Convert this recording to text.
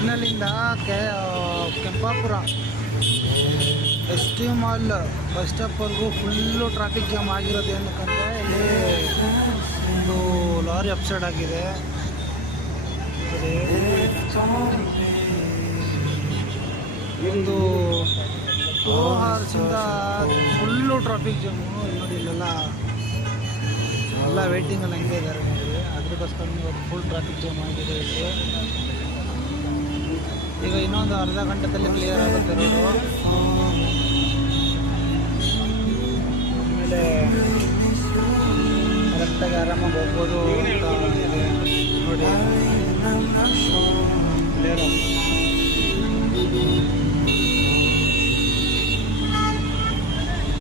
ಸಿಗ್ನಲಿಂದ Kempapura ST mall bus ಸ್ಟಾಪ್ವರೆಗೂ full traffic jam ಆಗಿರೋದು ಏನಕ್ಕಂದರೆ ಇಲ್ಲಿ ಒಂದು ಲಾರಿ ಅಪ್ಸೈಡ್ ಆಗಿದೆ. ಒಂದು 2 hours ಫುಲ್ಲು ಟ್ರಾಫಿಕ್ ಜಾಮು. ನೋಡಿ ಇಲ್ಲೆಲ್ಲ ಎಲ್ಲ ವೇಟಿಂಗಲ್ಲಿ ಹಂಗೆ ಇದ್ದಾರೆ ನೋಡಿ. ಅದಕ್ಕೋಸ್ಕರ ಇವತ್ತು ಫುಲ್ ಟ್ರಾಫಿಕ್ ಜಾಮ್ ಆಗಿದೆ ಇಲ್ಲಿ. ಈಗ ಇನ್ನೊಂದು ಅರ್ಧ ಗಂಟೆದಲ್ಲಿ ಕ್ಲಿಯರ್ ಆಗುತ್ತೆ ರೋಡು. ಆಮೇಲೆ ಕರೆಕ್ಟಾಗಿ ಆರಾಮಾಗಿ ಹೋಗ್ಬೋದು.